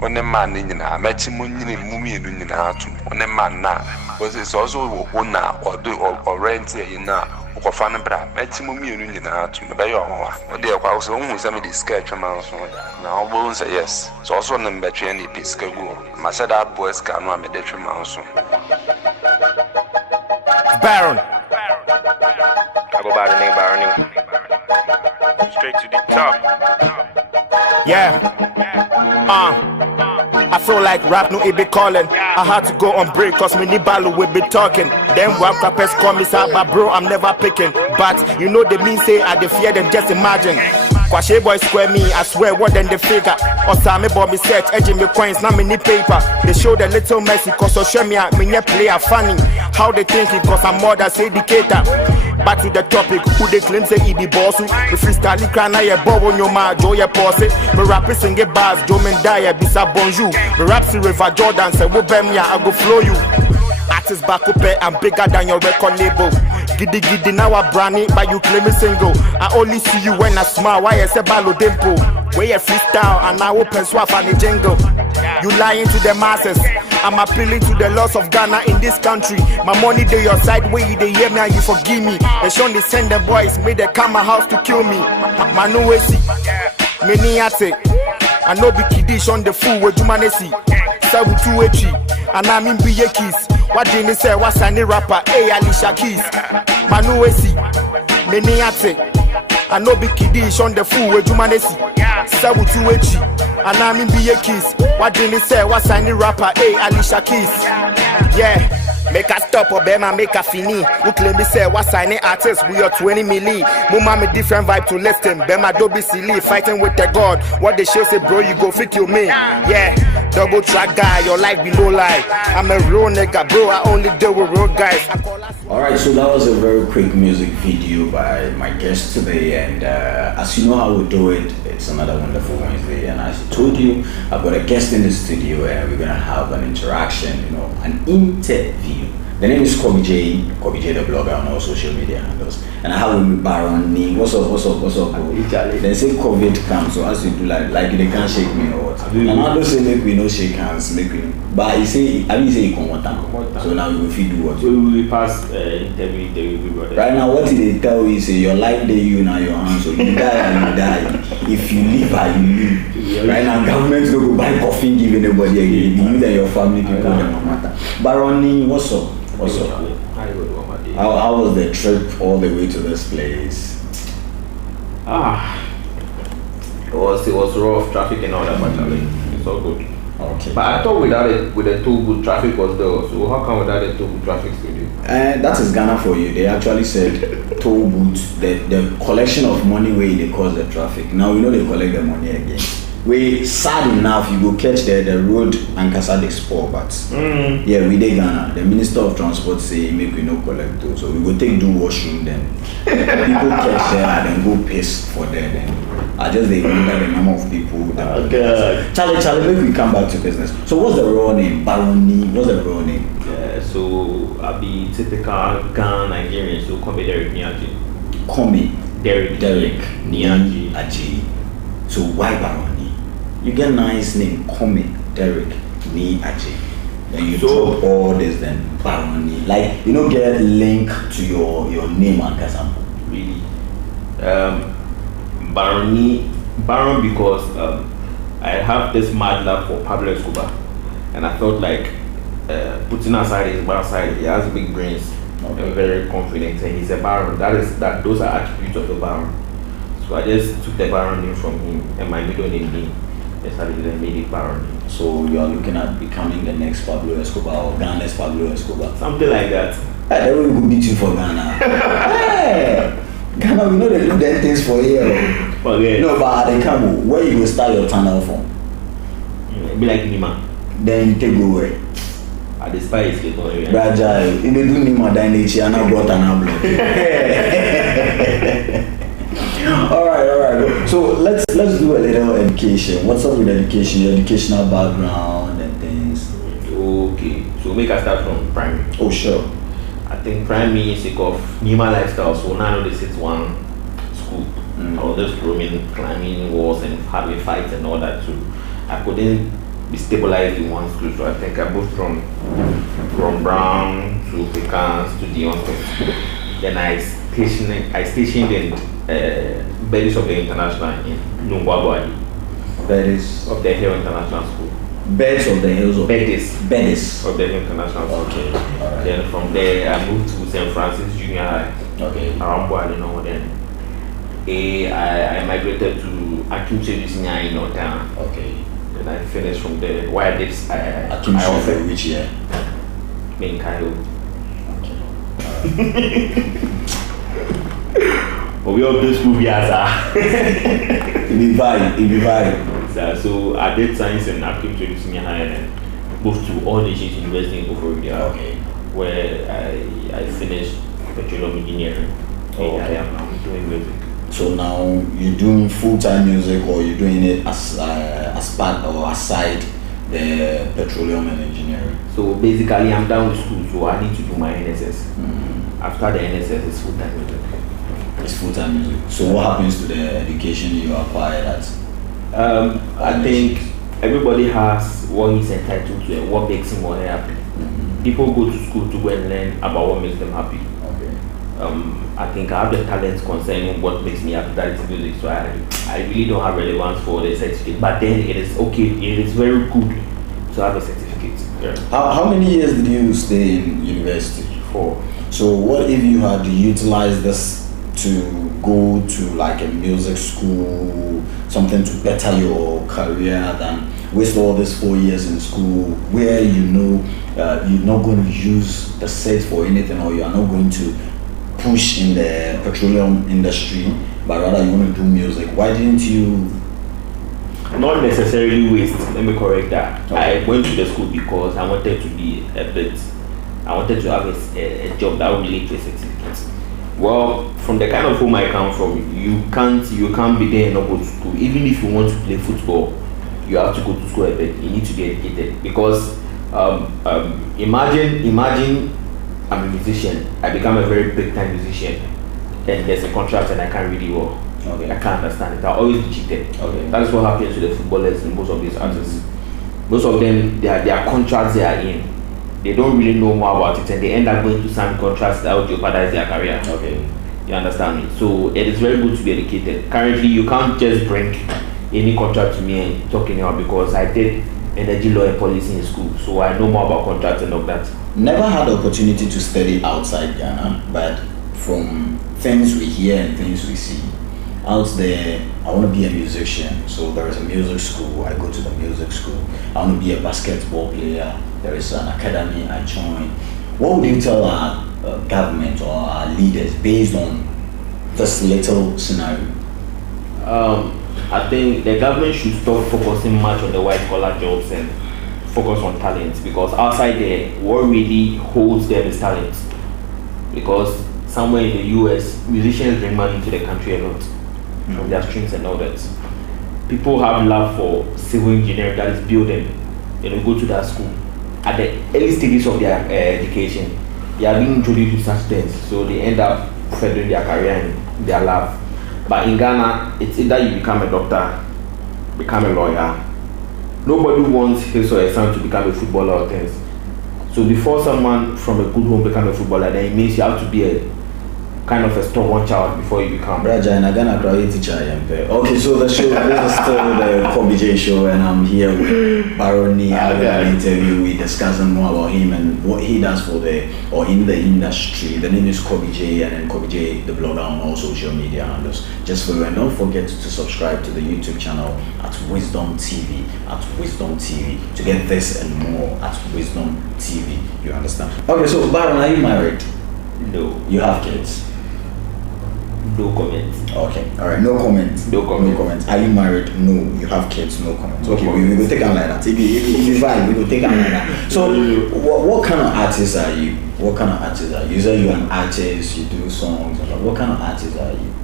When the man in matching mummy in when a man now was it's also owner or do or rent in now or fan bra matching me in to by your own. There was almost some of the sketch amounts. Now won't say yes. So also number 20 pisca go. Masada boys can run a detriment. Baron. I go by the name Baron. Straight to the top. Yeah. I feel like rap no it be calling. I had to go on break cause me ni Ballo will be talking. Them rap rappers call me sir, but bro I'm never picking. But you know they mean say I dey fear them, just imagine. Kwashe boy square me, I swear what then they figure. Or Sammy boy me search, edging me coins, now me need paper. They show the little messy cause so show me nye player funny. How they think it cause I'm more than say educator. Back to the topic, who they claim say he be boss. Me freestyle cry now ya bow on your mouth, Joe ya posse. Me rap sing get bars, Joe Mendaya, bisa bonjour. Me rap si River Jordan, say wo bem ya, I go flow you. Artist back up I'm bigger than your record label. Giddy giddy now I brand it, but you claim me single. I only see you when I smile, why I say Ballo dimple. Where you freestyle and I open swap and the jingle. You lying to the masses. I'm appealing to the laws of Ghana in this country. My money they your side way, they hear me and you forgive me. They shown they send the boys, made they come my house to kill me. Manu Wesi, Meniate. I know be kiddish on the fool with Jumanesi. Sabu 2 and I'm in Biyekis. What did they say? What's any rapper? Hey, Alicia Keys. Manu Wesi, Meniate. I know be kiddish on the fool with Jumanesi. Sabu 2 and I'm in Biyekis. What did they say? What's any rapper? Hey, Alicia Keys. Yeah. Make a stop or bema make a fini. Who claim me say what signing artists we are 20 milli. Mama me different vibe to listen. Bema don't be silly fighting with the God. What they show say bro you go fit you me. Yeah, double track guy, your life be no lie. I'm a real nigga bro, I only deal with real guys. Alright, so that was a very quick music video by my guest today, and as you know how we do it, it's another wonderful Wednesday, and as I told you, I've got a guest in the studio and we're gonna have an interaction, you know, an interview. The name is Kobbyjaytheblogger on all social media handles. And I have with me Baron Nee. What's up? They say COVID comes, so as you do like they can't shake me or what. And I don't say make we no shake hands, make we. But I say you come water. So now we will feed you what. So we will pass interview. Right now, what did they tell you? Say your life day you now your hands, so you die and you die. If you live, you live. Right now, government don't go buy coffee, give anybody again. You and your family people don't matter. Baron Nee, what's up? What's up? How was the trip all the way to this place? It was rough traffic and all that, but it's all good. Okay. But I thought without it, with the two good traffic was there. So how come without the two good traffic studio? That is Ghana for you. They actually said toll booths, the collection of money where they cause the traffic. Now we know they collect the money again. We sad enough you go catch the road and Casa de Sport, but yeah, we dey Ghana. The Minister of Transport say make we no collect those. So we go take do washroom then. People catch there and then go piss for there then. I just they wonder the number of people that okay. Charlie, maybe we come back to business. So what's the real name? Baron Nee, what's the real name? Yeah, so I be typical Ghana Nigerian, so Kobbyjaytheblogger Niaji. Derek Niaji. Aji. So why Baron Nee? You get nice name, Derek Nee Aji. Then you drop all this, then Baron Nee. Like you don't get link to your name and Kazam. Really. Baron because I have this mad love for Pablo Escobar, and I felt like putting aside his bad side, he has big brains and very confident, and he's a Baron. Those are attributes of the Baron. So I just took the Baron name from him, and my middle name decided to made it Baron. So you are looking at becoming the next Pablo Escobar or Ghana's Pablo Escobar. Something like that. Hey, they will beat you for Ghana. Hey, Ghana, we know they do their things for here. Okay. No, but at the camel, where you will start your tunnel from? Be like Nima. Then you take away. I despise it. Braja, if you do Nima, then it's an abroad and block. All right. So let's do a little education. What's up with education? Your educational background and things. Okay. So make us start from primary. Oh sure. I think primary is of Nima lifestyle. So now I know this is one school. I was just roaming, climbing walls and having fights and all that too. I couldn't be stabilized in one school. So I think I moved from Brown to Pecans to Deontay. Then I stationed in Bedis of the International in Lungwabwadi. Bedis of the Hill International School. Beds of the Hills of Bedis of the Hill International School. Okay. Right. Then from there I moved to St. Francis Junior High. Okay. Around Boadino. Then I migrated to Akim Senior in Northern. Okay. Then I finished from there. Why I did Akim Senior which year? In Cairo. But we all this movie as it be vibe. So I did science and Akim Senior High and then moved to All Nations University in Florida. Okay. Where I finished petroleum engineering. Oh, okay. I am now doing music. So now you're doing full-time music, or you're doing it as part or aside the petroleum and engineering? So basically, I'm done with school, so I need to do my NSS. Mm-hmm. After the NSS, it's full-time music. It's full-time music. So what happens to the education you acquired at? I think everybody has what he's entitled to and what makes him more happy. Mm-hmm. People go to school to go and learn about what makes them happy. Okay. I think I have the talent concerning what makes me happy, that is music, so I really don't have relevance for the certificate. But then it is okay, it is very good to have a certificate. Yeah. How many years did you stay in university? 4. So what if you had utilized this to go to like a music school, something to better your career, than waste all these 4 years in school where you know you're not going to use the set for anything, or you are not going to push in the petroleum industry, but rather you want to do music? Why didn't you? Not necessarily waste, let me correct that. Okay. I went to the school because I wanted I wanted to have a job that would relate to a certificate. Well, from the kind of home I come from, you can't be there and not go to school. Even if you want to play football, you have to go to school a bit. You need to get educated, because imagine I'm a musician. I become a very big time musician. Then there's a contract and I can't read it well. Okay. I can't understand it. I'll always be cheated. Okay. That's what happens to the footballers and most of these artists. Most of them, their contracts they are in, they don't really know more about it, and they end up going to sign contracts that will jeopardize their career. Okay. You understand me? So it is very good to be educated. Currently, you can't just bring any contract to me and talk anyhow, because I did energy law and policy in school, so I know more about contracts and all that. Never had the opportunity to study outside Ghana, but from things we hear and things we see out there, I want to be a musician. So there is a music school, I go to the music school. I want to be a basketball player, there is an academy I join. What would you tell our government or our leaders based on this little scenario? I think the government should stop focusing much on the white collar jobs and focus on talent, because outside there, what really holds them is talent. Because somewhere in the US, musicians bring money into the country a lot from their streams and all that. People have love for civil engineering, that is building. They go to that school. At the early stages of their education, they are being introduced to such things, so they end up furthering their career and their love. But in Ghana, it's either you become a doctor, become a lawyer. Nobody wants his or her son to become a footballer or things. So before someone from a good home become a footballer, then it means you have to be a kind of a stubborn child before you become. Braja and Ghana crowd teacher. Okay, so the show, this is still the Kobbyjay show, and I'm here with Baroni. Having an interview. We discussing more about him and what he does for in the industry. The name is Kobbyjay, and then Kobbyjaytheblogger on all social media handles. Just for you, and don't forget to subscribe to the YouTube channel at Wisdom TV, to get this and more at Wisdom TV. You understand? Okay, so Baron, are you married? No. You have kids? No comment. Okay, all right, no comment. No comment. No comment. Are you married? No. You have kids? No comment. Okay, we will take on like that. If you fine, we will take on like that. So, what kind of artist are you? What kind of artist are you? You say you're an artist, you do songs. What kind of artist are you?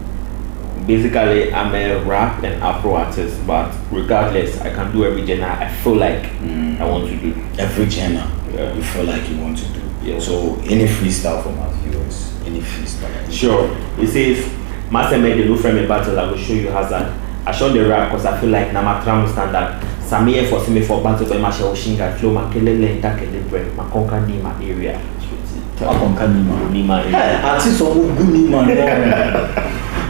Basically, I'm a rap and Afro artist, but regardless, I can do every genre I feel like I want to do. Every genre you feel like you want to do. Yeah. So, any freestyle from our viewers? Any freestyle? Sure. It says, Master made the new frame battle. I will show you Hazard. I show the rap because I feel like Namatram standard. Samia for me for bands of my shinga, flow, my kelele, takele, my conquer Nima area. Nima. Artists are good Nima.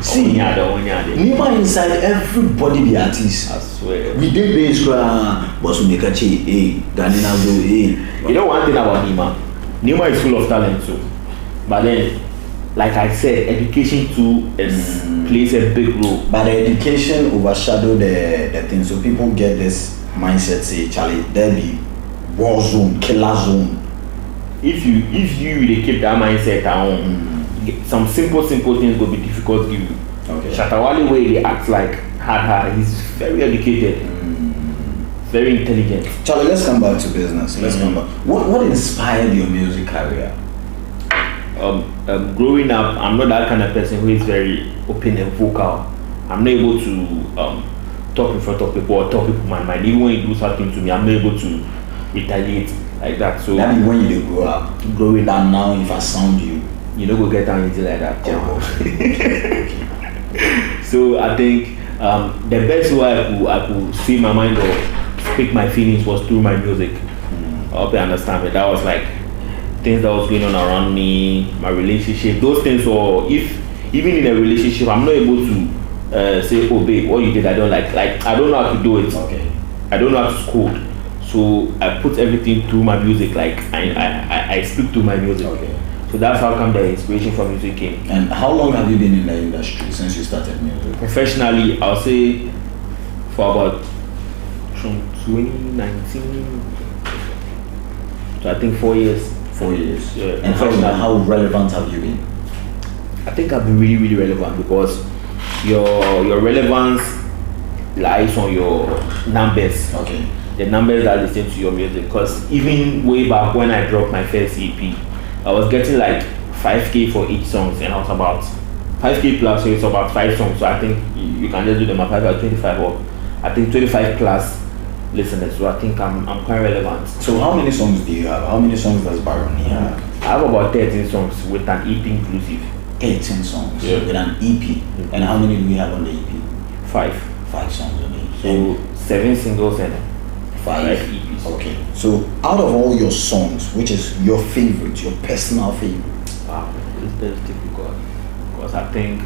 See, Nima inside everybody be artist. I swear. We did bass but we make a change. Ganina go. You know one thing about Nima is full of talent too. But then, like I said, education too plays a big role. But the education overshadow the thing, so people get this mindset. Say, Charlie, there be war zone, killer zone. If you really keep that mindset down, some simple things will be difficult to give you. Okay. Shatawale way they act like hard. He's very educated, very intelligent. Charlie, let's come back to business. Let's come back. What inspired your music career? Growing up, I'm not that kind of person who is very open and vocal. I'm not able to talk in front of people or tell people my mind. Even when you do something to me, I'm not able to retaliate like that. So that means when you grow up, growing up now, if I sound you don't go get down into like that. Okay. So I think the best way I could see my mind or speak my feelings was through my music. I hope you understand it. That was like things that was going on around me, my relationship, those things. Or if even in a relationship, I'm not able to say, oh babe, what you did I don't like I don't know how to do it. Okay. I don't know how to scold. So I put everything through my music, like I speak through my music. Okay. So that's how come the inspiration for music came. And how long have you been in the industry since you started music? Professionally, I'll say for about from 2019 to I think 4 years. 4 years. Yeah. And how relevant have you been? I think I've been really, really relevant because your relevance lies on your numbers. Okay. The numbers that listen to your music. Because even way back when I dropped my first EP, I was getting like 5K for each song, and I was about 5K plus, so it's about 5 songs. So I think you can just do them at 5 or 25, or I think 25 plus listeners. So I think I'm quite relevant. So how many songs do you have? How many songs does Baroni have? I have about 13 songs with an EP inclusive. 13 songs with an EP. Mm-hmm. And how many do we have on the EP? 5. 5 songs on the EP. So 7 singles and 5 EPs. Okay. So out of all your songs, which is your favorite, your personal favorite? Wow, it's difficult because I think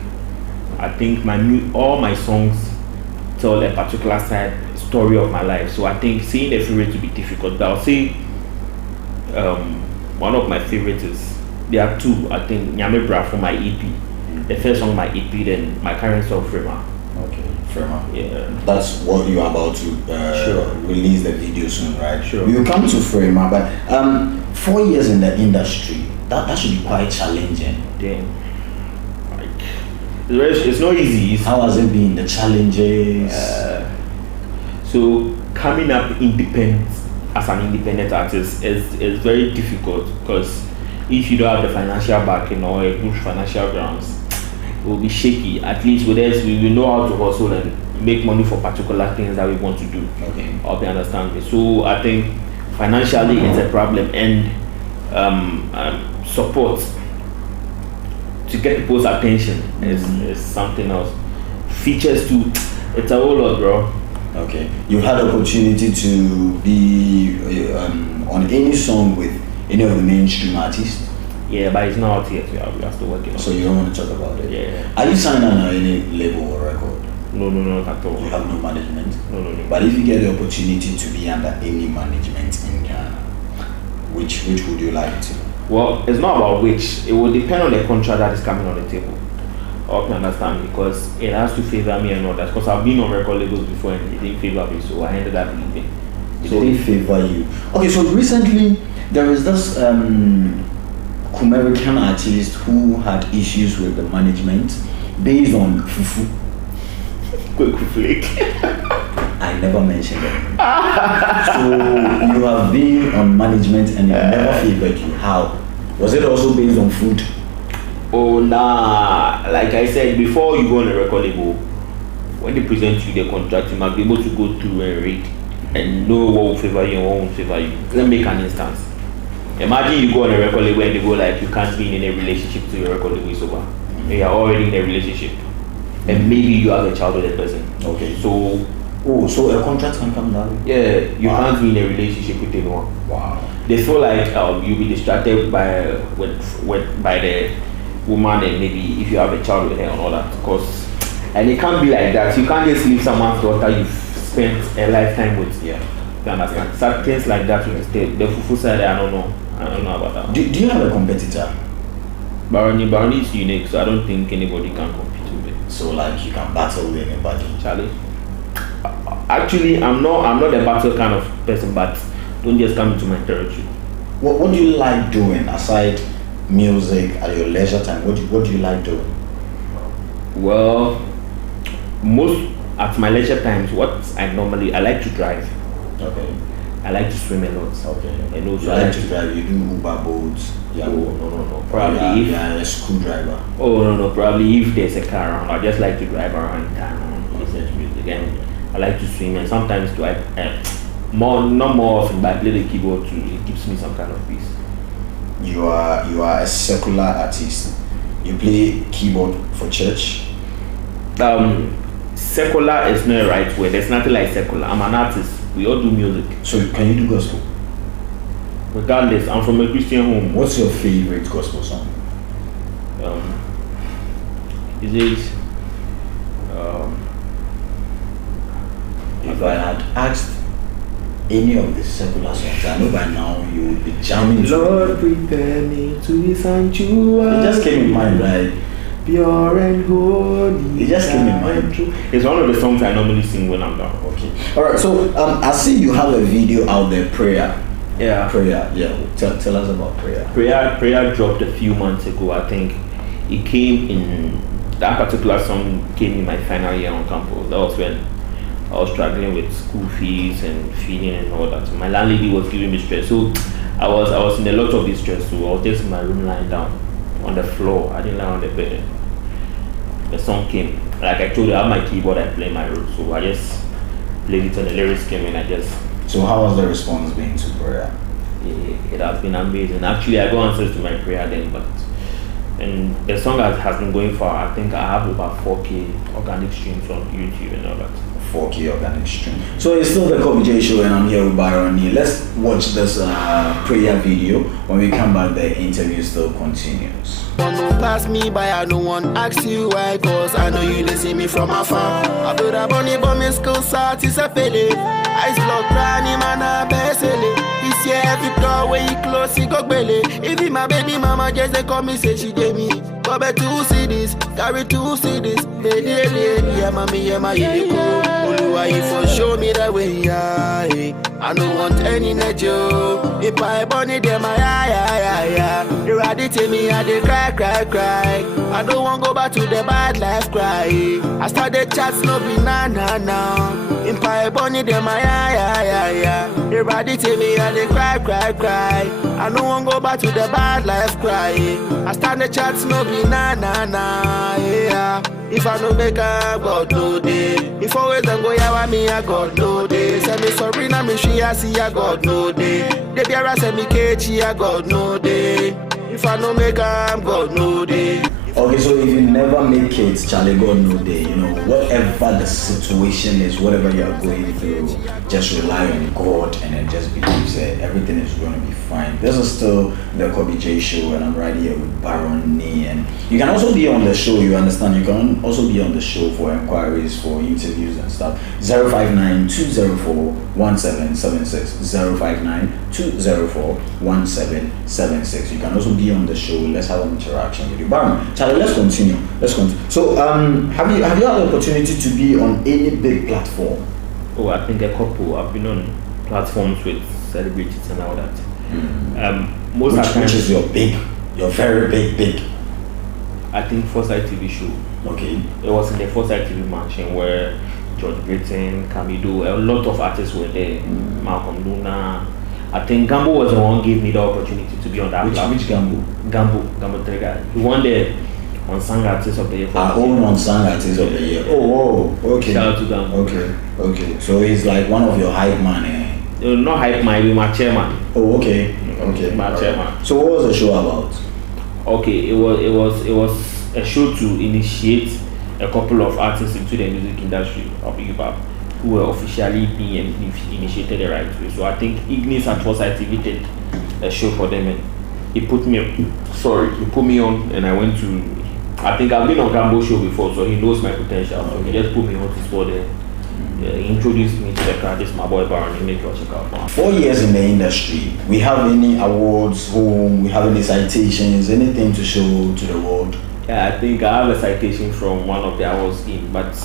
all my songs tell a particular story of my life. So I think saying a favorite to be difficult. But I'll say one of my favorites is, there are 2. I think Nyame Bra for my EP. The first song my EP, then my current song Frema. Okay, Frema. Yeah. That's what you're about to release the video soon, right? Sure. We'll come to Frema, but 4 years in the industry, that should be quite challenging. Damn. Like, it's not easy. How has it been, the challenges? So coming up independent as an independent artist is very difficult, because if you don't have the financial backing or a good financial grounds, it will be shaky. At least with us, we will know how to hustle and make money for particular things that we want to do. Okay. I hope you understand me. So I think financially it's a problem, and support to get people's attention is something else. Features too, it's a whole lot, bro. Okay. You had opportunity to be on any song with any of the mainstream artists? Yeah, but it's not out yet. We are still working on it. So you don't want to talk about it? Yeah. Are you signed on any label or record? No, not at all. You have no management? No. But if you get the opportunity to be under any management in Ghana, which would you like to? Well, it's not about which. It will depend on the contract that is coming on the table. I hope you understand, because it has to favor me and all that. Because I've been on record labels before and it didn't favor me, so I ended up leaving. It didn't favor you. Okay, so recently there is this American artist who had issues with the management based on fufu. Quick flick. I never mentioned it. So you have been on management and it never favored you. How? Was it also based on food? Oh nah, like I said, before you go on a record label, when they present you the contract, you must be able to go through and read and know what will favor you and what won't favor you. Let me make an instance. Imagine you go on a record label and they go like, you can't be in a relationship till your record label is over. You are already in a relationship and maybe you have a child with a person. Okay. So Oh, so a contract can come down? Yeah, you can't be in a relationship with anyone. Wow. They feel like you'll be distracted by the woman, and maybe if you have a child with her and all that. And it can't be like that. You can't just leave someone's daughter you've spent a lifetime with. Yeah. You understand? Certain things like that with the fufu side, I don't know about that. Do you have a competitor? Barney is unique, so I don't think anybody can compete with it. So like you can battle anybody? Charlie. Actually, I'm not a battle kind of person, but don't just come into my territory. What do you like doing aside music at your leisure time? What do you like doing? Well, most at my leisure times, I like to drive. Okay. I like to swim a lot. Okay. And also you like to drive. You do Uber boats. Yeah. Oh no. Probably if a screwdriver. Oh no. Probably if there's a car around, I just like to drive around town, listen to music, and I like to swim, and sometimes not more often, but I play the keyboard too. It gives me some kind of peace. You are a secular artist. You play keyboard for church. Secular is not the right word. There's nothing like secular. I'm an artist. We all do music. So can you do gospel? Regardless, I'm from a Christian home. What's your favorite gospel song? Is it? If I had asked any of the secular songs, I know by now you would be jamming. Lord, prepare me to be sanctuary. It just came in mind, right? Pure and holy. It just came in mind. It's one of the songs I normally sing when I'm down. Okay. All right. So I see you have a video out there, prayer. Yeah. Prayer. Yeah. Tell us about prayer. Prayer dropped a few months ago. I think it came in that particular song came in my final year on campus. That was when I was struggling with school fees and feeding and all that. So my landlady was giving me stress. So I was in a lot of distress. So I was just in my room lying down on the floor. I didn't lie on the bed. The song came. Like I told you, I have my keyboard, I play my role. So I just played it and the lyrics came in. So how has the response been to prayer? It has been amazing. Actually, I got answers to my prayer then, and the song has been going for, I think I have over 4K organic streams on YouTube and all that. 4K organic stream. So it's still the Kobbyjay show and I'm here with Byron. Let's watch this prayer video. When we come back, the interview still continues. Don't pass me by, I don't want ask you why, cause I know you they see me from afar. I build a bunny but my school start is a pele. Ice block granny man a besele. This year every door where you close he go belly. If my baby mama just they call me say she gave me. Go back to see this, carry 2 CDs. Yeah, mommy, yeah, my cool. Oluwa, you for show me the way, yeah. I don't want any nejo. If I bunny them, yeah. You ready to me, I dey cry. I don't want go back to the bad life, cry. I start the chats, no be na. If I bunny them, yeah. You ready to me, I dey cry. I don't want go back to the bad life, cry. I start the chats, no be na, yeah. If I no make a God no day. If always them go yawa me a God no day. Say me sorry na me she a see a God no day. They be a say me kechi a God no day. If I no make a God no day. Okay, so if you never make it, Charlie, God no day, you know, whatever the situation is, whatever you are going through, just rely on God and then just believe that everything is going to be fine. This is still the Kobbyjay show and I'm right here with Baron Nee. And you can also be on the show, you understand, you can also be on the show for inquiries, for interviews and stuff. 059-204-1776, 059-204-1776. You can also be on the show, let's have an interaction with you. Baron, Charlie, let's continue. So, have you had the opportunity to be on any big platform? Oh, I think a couple. I've been on platforms with celebrities and all that. Which is your very big? I think Foresight TV show. Okay. It was in the Foresight TV mansion where George Britton, Camido, a lot of artists were there. Malcolm Luna. I think Gambo was the one who gave me the opportunity to be on that platform. Which Gambo? Gambo Trega. He won the Unsung Artist of the Year. Unsung Artist of the Year. Oh, okay. Shout out to Gambo. Okay. So he's like one of your hype man, eh? Not hype man, he's my chairman. Oh, okay. My chairman. So what was the show about? Okay, it was a show to initiate a couple of artists into the music industry of hip hop. who were officially being initiated the right way. So I think Ignis at first activated a show for them, and he put me on, and I went to. I think I've been on Gambo show before, so he knows my potential. So he just put me on to sport there. Yeah, he introduced me to the crowd. This is my boy Baron. He make you check out. 4 years in the industry. We have any awards home? We have any citations? Anything to show to the world? Yeah, I think I have a citation from one of the awards team, but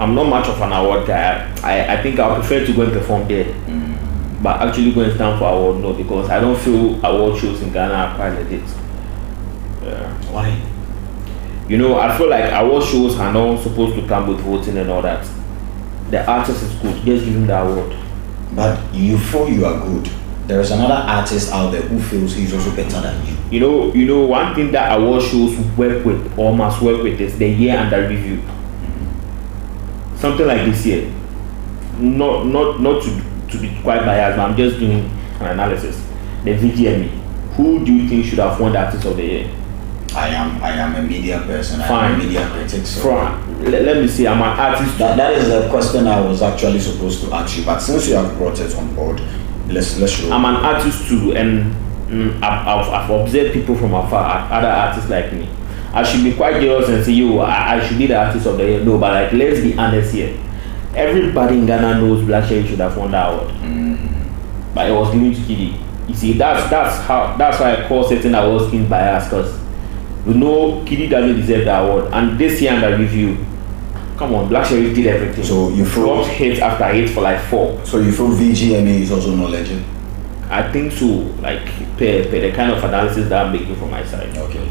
I'm not much of an award guy. I think I prefer to go and perform there. But actually go and stand for award, no, because I don't feel award shows in Ghana are quite legit. Why? You know, I feel like award shows are not supposed to come with voting and all that. The artist is good, just give him the award. But you feel you are good. There is another artist out there who feels he's also better than you. You know, one thing that award shows work with or must work with is the year under review. Something like this year. Not to be quite biased, but I'm just doing an analysis. The VGME. Who do you think should have won the Artist of the Year? I am a media person. Fine. I'm a media critic. So let me see. I'm an artist. That is a question I was actually supposed to ask you, but since you have brought it on board, let's show. I'm an artist too, and I've observed people from afar, other artists like me. I should be quite jealous and say, yo, I should be the Artist of the Year. No, but like, let's be honest here. Everybody in Ghana knows Black Sherry should have won that award, but it was given to Kiddy. You see, that's why I call certain awards being biased, because you know Kiddy doesn't deserve the award. And this year under review, come on, Black Sherry did everything. So you feel hit after hit for like 4. So you feel VGMA is also not legend? I think so. Like per the kind of analysis that I'm making from my side. Okay.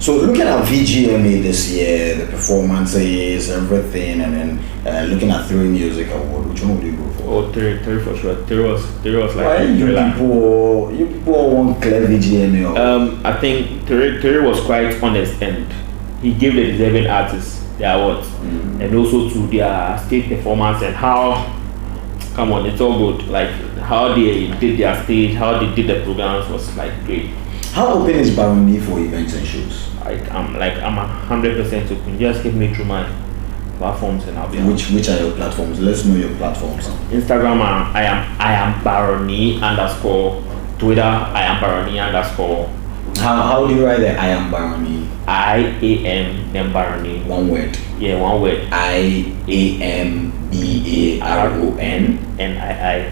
So looking at VGMA this year, the performances, everything, and then looking at 3 Music Award, which one would you go for? Oh, 3 for sure. 3 was like. Why you people want clear VGMA? I think 3 was quite honest, and he gave the deserving artists the awards, and also to their stage performance and how. Come on, it's all good. Like how they did their stage, how they did the programs was like great. How open is Baroni for events and shows? I'm 100% open. Just give me through my platforms and I'll be. Which are your platforms? Let's know your platforms. Instagram, I am Baroni _ Twitter, I am Baroni _ How do you write that? I am Baroni. IAM then Baroni. One word. Yeah, one word. IAMBARON NII_.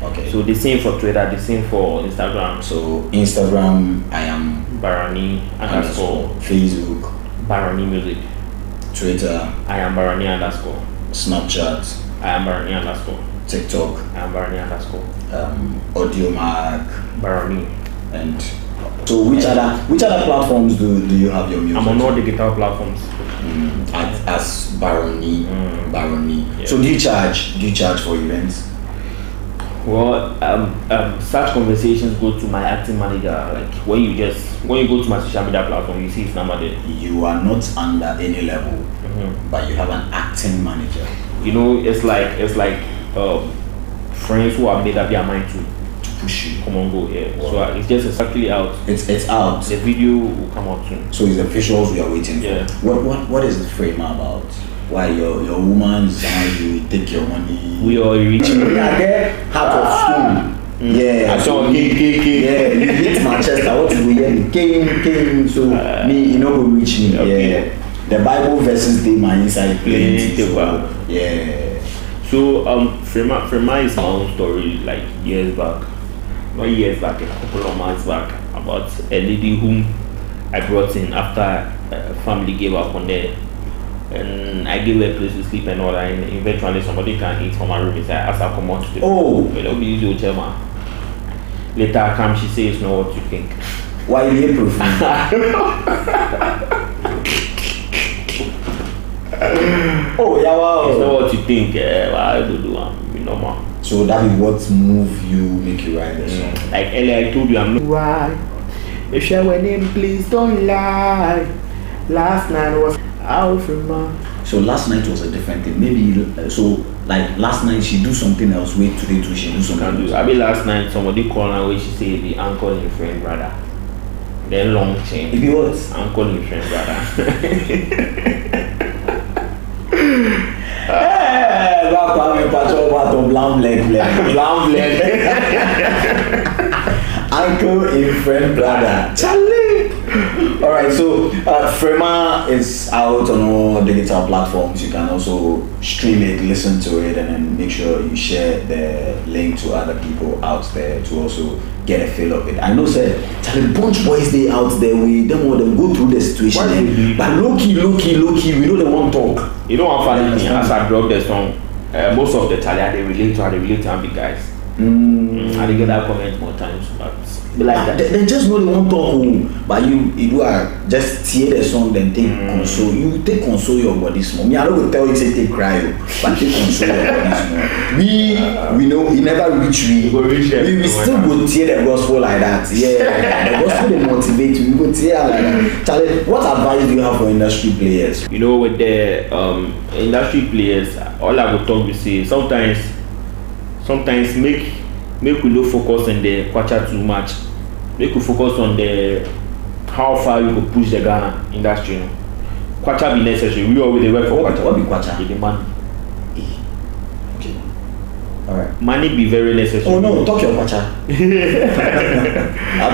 Okay. So the same for Twitter, the same for Instagram. So Instagram, I am Baroni _ Facebook, Baroni Music. Twitter, I am Baroni _ Snapchat, I am Baroni _ TikTok, I am Baroni _ Audiomack, Baroni. And so which other platforms do you have your music? I'm on all digital platforms. As Baroni. Yeah. So do you charge for events? Well, such conversations go to my acting manager. Like when you go to my social media platform, you see his number there. You are not under any level, but you have an acting manager. You know, it's like friends who have made up their mind to push you. Come on, go. Yeah. Wow. So it's just exactly out. It's out. The video will come out soon. So it's the visuals we are waiting for. What is the frame about? Why your woman is how you take your money? We are reaching. Heart of stone. Yeah. I saw KKK. Yeah, you hit my chest. I want to go here. Came. So me, you know, go reach me. Okay. Yeah. The Bible verses they my inside plenty. So, yeah. So Frema is my own story. Like years back, not years back, a couple of months back, about a lady whom I brought in after family gave up on there. And I gave her a place to sleep and all that, and eventually somebody can eat from my room. So I asked her to come out to the it'll be easy to chairman. Later I come, she says, "Know what you think?" Why you proof? Oh yeah, wow. It's not what you think. I do normal. So that is what move you, make you write the song. Like earlier I told you, I'm not right. If you were named, please don't lie. Last night was out from my. So last night was a different thing. Maybe so like last night she do something else. Wait today too she do something else. I mean last night somebody called her where she said the uncle and friend brother. Then long chain. It be what? Uncle and friend brother. That's all about the blam leg. Uncle in friend brother. Charlie. All right, so Frema is out on all digital platforms. You can also stream it, listen to it, and then make sure you share the link to other people out there to also get a feel of it. I know, sir, Charlie, bunch boys they out there, we don't want them go through the situation, but low key, we know they won't talk. You know what funny thing? As I drop the song, most of the Talia they relate to big guys. I get that comment more times, but like that. They just know they won't talk, but you are just hear the song then take console. You take console your body small. Me, I don't tell you say take cry, but take console your body small. We know we never reach we still go hear the gospel like that. Yeah, the gospel they motivate you. We go hear like that. Charlie, what advice do you have for industry players? You know, with the industry players, all I would talk to say sometimes make we don't focus on the kwacha too much. Make we focus on the how far you could push the Ghana industry. You know. Kwacha be necessary. We already work for kwacha. What be kwacha? The money. Okay. Alright. Money be very necessary. Oh no, talk your kwacha. I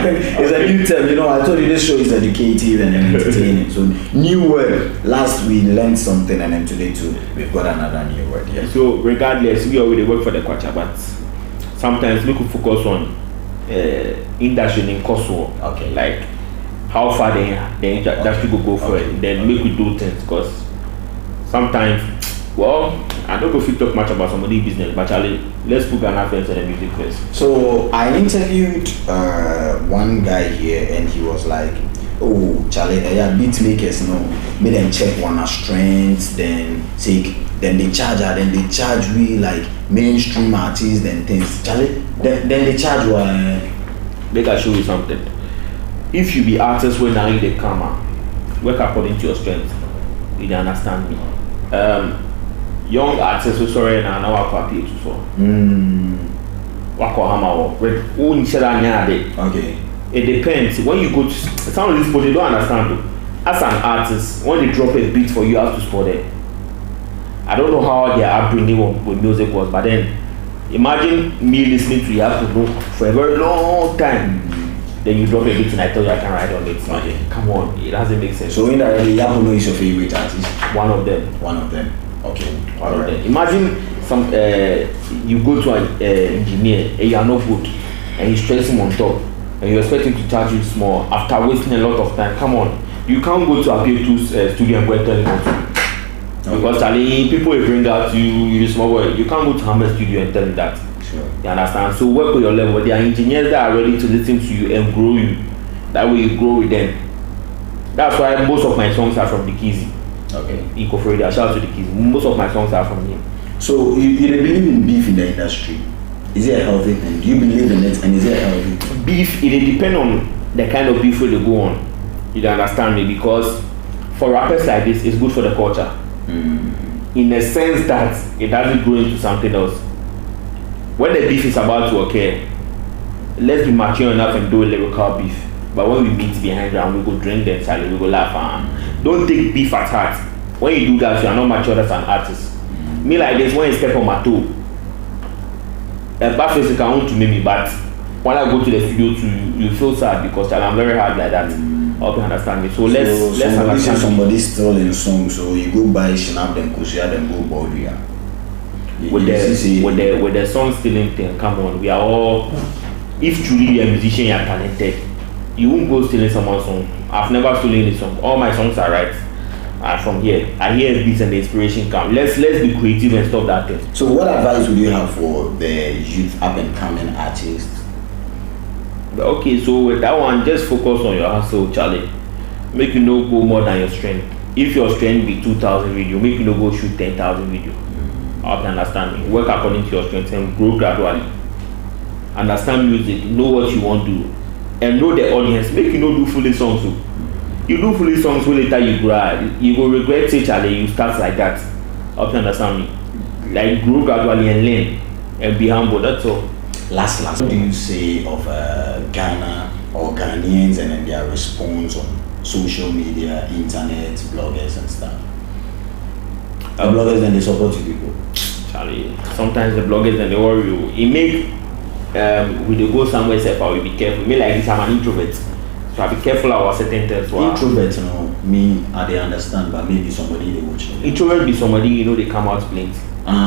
think it's a new term, you know. I told you this show is educative and entertaining. So new word. Last we learned something and then today too we've got another new word. Yeah. So regardless, we already work for the kwacha, but sometimes we could focus on industry in Kosovo. Okay. Like how far the industry could go for it. Then make we do things because sometimes, well, I don't know if you talk much about somebody's business, but Charlie, let's put Ghana first and the music first. So I interviewed one guy here and he was like, oh Charlie, beat makers no, made them check one strengths, then they charge we like mainstream artists and things. Charlie, then they charge one. Make I show you something. If you be artist when now you the camera, work according to your strength. You don't understand me. Young artists who sorry now I pay to so. Wako hama with own share. Okay. It depends. When you go to some of these people, they don't understand though. As an artist, when they drop a beat for you, you have to support them. I don't know how their upbringing with music was, but then imagine me listening to you have to know for a very long time. Then you drop a beat and I tell you I can write on it. Okay. Come on, it doesn't make sense. So indirectly, Yapuno is your favorite artist? One of them. Okay. One of them. Imagine some you go to an engineer and you are not good and you stress him on top and you expect him to charge you small after wasting a lot of time. Come on, you can't go to a P2 studio and go and tell him what to do. Okay. Because Charlie, people will bring out you small boy. You can't go to Hammer studio and tell him that. Sure. You understand? So work with your level. There are engineers that are ready to listen to you and grow you. That way you grow with them. That's why most of my songs are from the Kizzy. Okay. Eco Florida, shout out to the Kizzy. Most of my songs are from him. So you believe in beef in the industry? Is it a healthy thing? Do you believe in it and is it a healthy thing? Beef, it depends on the kind of beef they go on. You don't understand me? Because for rappers like this, it's good for the culture. In the sense that it doesn't grow into something else. When the beef is about to occur, let's be mature enough and do a lyrical beef. But when we meet behind ground, we go drink them, Charlie, we go laugh. Don't take beef at heart. When you do that, you are not mature as an artist. Me like this, when you step on my toe, a bad face can want to make me, but when I go to the studio, you feel sad because I'm very hard like that. I hope you understand me. So let's understand. Somebody's still in song, so you go buy snap them, kushia them, go body. With the song stealing thing, come on, we are all. If truly you're a musician, you're talented, you won't go stealing someone's song. I've never stolen any song. All my songs are right. From here, I hear beats and the inspiration come. Let's be creative and stop that thing. So, what advice would you have for the youth up and coming artists? Okay, so with that one, just focus on your hustle, Charlie. Make you no go more than your strength. If your strength be 2,000 video, make you no go shoot 10,000 video. I can understand me. Work according to your strength and grow gradually. Understand music, know what you want to do, and know the audience. Make you no do fully songs too. You do fully songs when later you grow, you will regret it, Charlie. You start like that. I can understand me. Like grow gradually and learn and be humble. That's all. Last, what do you say of Ghana or Ghanaians and then their response on social media, internet, bloggers and stuff? Bloggers and they support you people. Charlie, sometimes the bloggers and they worry you. It make we dey go somewhere safe, I will be careful. Me like this, I'm an introvert, so I be careful about certain things. Introvert, me I dey understand, but maybe somebody they watch. Introvert be somebody they come out plenty.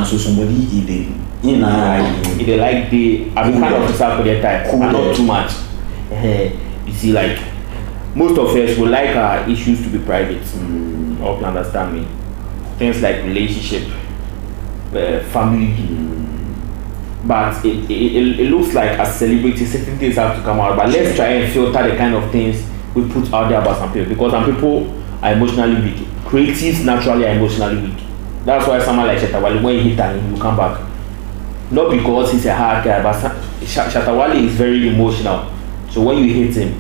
So somebody they they like the I be kind of decide for their time, cool, not too much. You see, like most of us would like our issues to be private. Hope you understand me. Things like relationship, family. But it looks like as celebrities, certain things have to come out. But let's try and filter the kind of things we put out there about some people, because some people are emotionally weak. Creatives naturally are emotionally weak. That's why someone like Shatta Wale, when you hit him, you come back. Not because he's a hard guy, but Shatta Wale is very emotional. So when you hit him,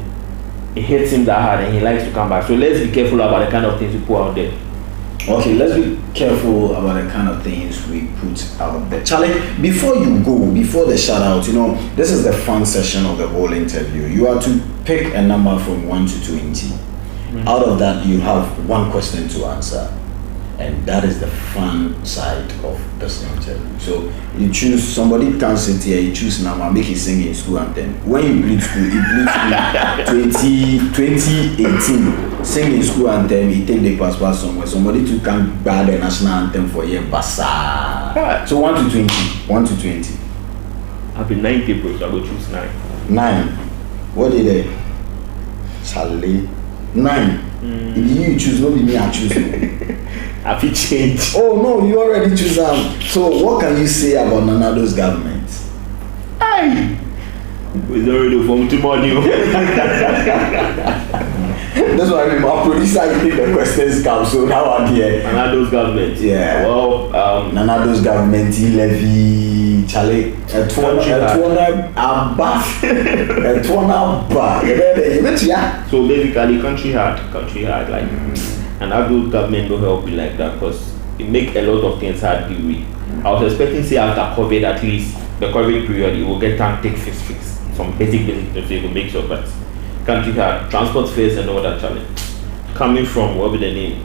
it hits him that hard and he likes to come back. So let's be careful about the kind of things we put out there. Okay, let's be careful about the kind of things we put out there. Charlie, before you go, before the shout out, this is the fun session of the whole interview. You are to pick a number from 1 to 20. Out of that, you have one question to answer. And that is the fun side of this interview. So you choose, somebody can sit here, you choose number, make it sing in school anthem. When you bleed school, 2018, sing in school anthem, you take the passport somewhere. Somebody to can buy the national anthem for your basa. So 1 to 20. 1 to 20. I've been 9 people, so I will choose 9. 9. What did they? Charlie. 9. If you choose, not be me, I choose. Have you changed? Oh no, you already choose them. So what can you say about Nanado's government? Aye. It's already from tomorrow. That's why I mean, my producer, I think the questions come. So now I'm here. Nanado's government. Yeah. Well, Nanado's government, he levy, Charlie, a 200 abba. So basically, country hard, like. And Nanado's government will help you like that, because it make a lot of things hard to deal with. I was expecting, say, after COVID, at least the COVID period, it will get time to take fix some basic things, so you can make sure. But country hard, transport fares and all that challenge. Coming from what be the name,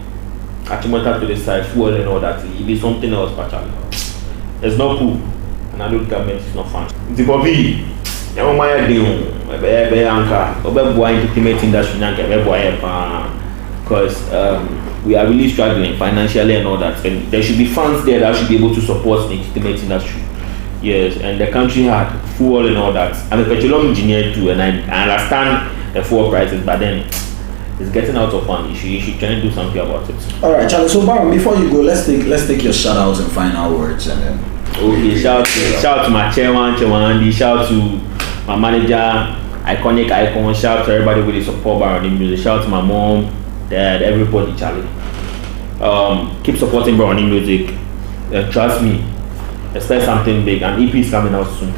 Achimota to the side, fuel and all that, it be something else, but challenge. It's not cool. Nanado's government is not fun. The Bobby, you my deal, entertainment industry, because we are really struggling financially and all that, and there should be funds there that should be able to support the entertainment industry. Yes, and the country had fuel and all that. I'm a petroleum engineer too, and I understand the fuel prices, but then it's getting out of hand. You should try and do something about it. All right, Charlie. So, Baron, before you go, let's take your shout outs and final words, and then. Okay, shout out to my chairman, shout out to my manager, iconic icon, shout out to everybody with the support Baron in music, shout out to my mom, dad, everybody, Charlie. Keep supporting Baron music. Trust me, expect something big. An EP is coming out soon.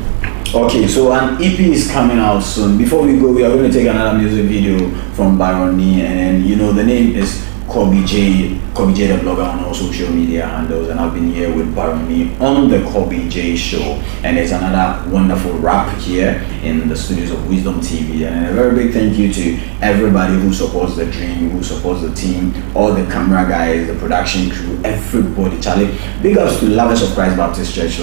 Okay, so an EP is coming out soon. Before we go, we are going to take another music video from Baron, and the name is Kobbyjaytheblogger on all social media handles, and I've been here with Baron on the Kobbyjay show, and there's another wonderful rap here in the studios of Wisdom TV, and a very big thank you to everybody who supports the dream, who supports the team, all the camera guys, the production crew, everybody. Charlie, big ups to Lovers of Christ Baptist Church.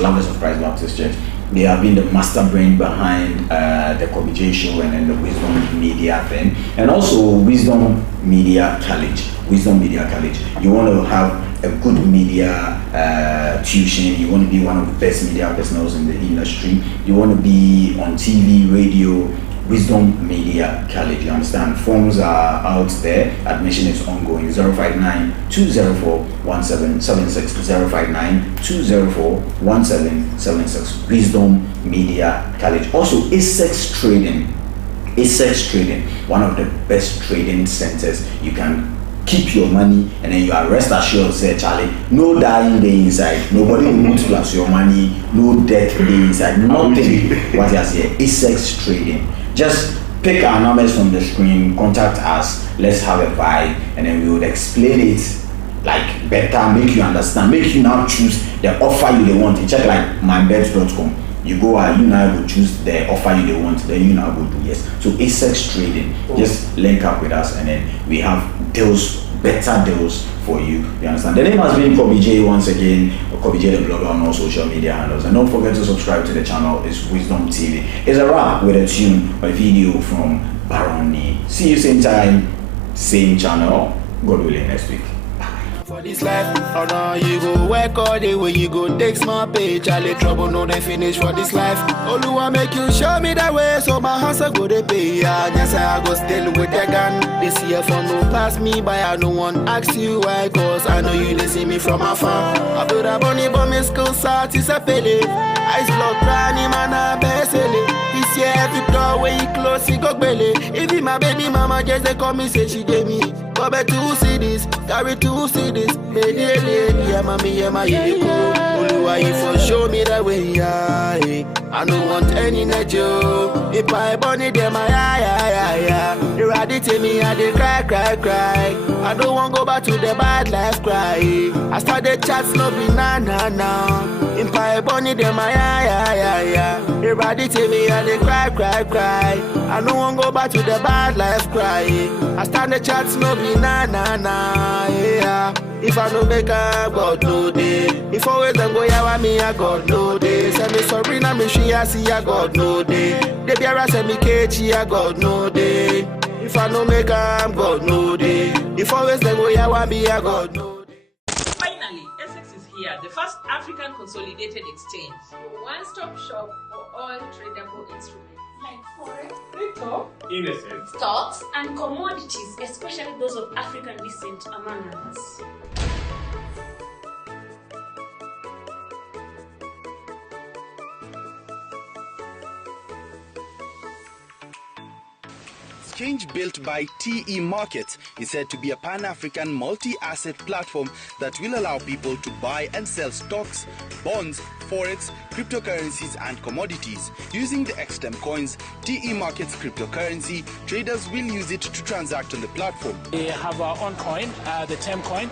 They have been the master brain behind the Kobbyjay show and then the Wisdom Media thing, and also Wisdom Media College. You want to have a good media tuition. You want to be one of the best media personnel in the industry. You want to be on TV, radio. Wisdom Media College, you understand? Forms are out there. Admission is ongoing. 059-204-1776. 059-204-1776. Wisdom Media College. Also, Essex Trading, one of the best trading centers. You can keep your money, and then you are rest assured, say, Charlie, no dying day inside. Nobody will multiply your money. No death day inside. Nothing. What you say? Essex Trading. Just pick our numbers from the screen, contact us, let's have a vibe, and then we would explain it like better, make you understand, make you now choose the offer you want. You check like mybet.com. You go out, you now go choose the offer you want, then you now go do yes. So Essex Trading, just link up with us, and then we have deals better deals for you. You understand? The name has been Kobbyjay once again, Kobbyjay the blogger on all social media handles. And don't forget to subscribe to the channel. It's Wisdom TV. It's a wrap with a tune, a video from Baroni. See you same time, same channel. God willing, next week. For this life, oh no, you go work all day when you go take small pay. Charlie trouble, no they finish for this life. Oluwa make you show me that way, so my hustle go they pay. Yeah, yes I go still with the gun. This year for no pass me by, I don't want ask you why, cause I know you they see me from afar. I build a bunny but my school start is a pele. Ice block granny man a besele. This year every door when you close, you go belly. Even my baby mama just they call me say she gave me. Go back to see this, carry to see this. Yeah, mommy, yeah, my yeah, Oluwa, you for show me the way, yeah. I don't want any net, yo. If I burn it, then my yeah. You ready to me, I did cry. I don't want go back to the bad life, cry. I started chats, no be nah. If I burn it, then my yeah. You ready to me, I did cry. I don't want go back to the bad life, cry. I started chats, no be nah, yeah. If I no make a God no day. If always I'm go yawa me a God no day. Say me sorry na me she a see a God no day. The biara say me kechi a God no day. If I no make a God no day. If always them go yawa me a God no day. Finally, Essex is here, the first African consolidated exchange. One-stop shop for all tradable instruments like forex, Crypto, Innocent. stocks, and commodities, especially those of African descent among us. Exchange built by TE Markets is said to be a pan-African multi-asset platform that will allow people to buy and sell stocks, bonds, forex, cryptocurrencies and commodities. Using the XTEM coins, TE Markets cryptocurrency, traders will use it to transact on the platform. We have our own coin, the TEM coin,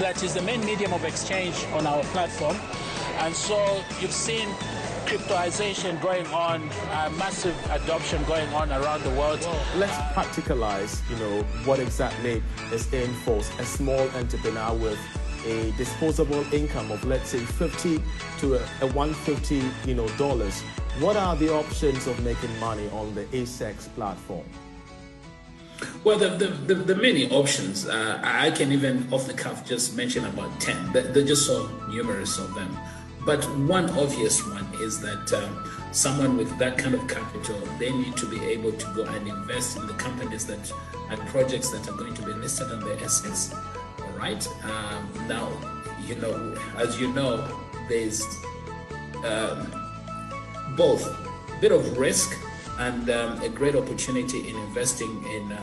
that is the main medium of exchange on our platform. And so you've seen cryptoization going on, massive adoption going on around the world. Let's practicalize, what exactly is in for a small entrepreneur with a disposable income of, let's say, $50 to $150, dollars. What are the options of making money on the ASEX platform? Well, the many options. I can even off the cuff just mention about 10. They're just so numerous of them. But one obvious one is that someone with that kind of capital, they need to be able to go and invest in the companies that and projects that are going to be listed on the Essex. All right. Now, as you know, there's both a bit of risk and a great opportunity in investing in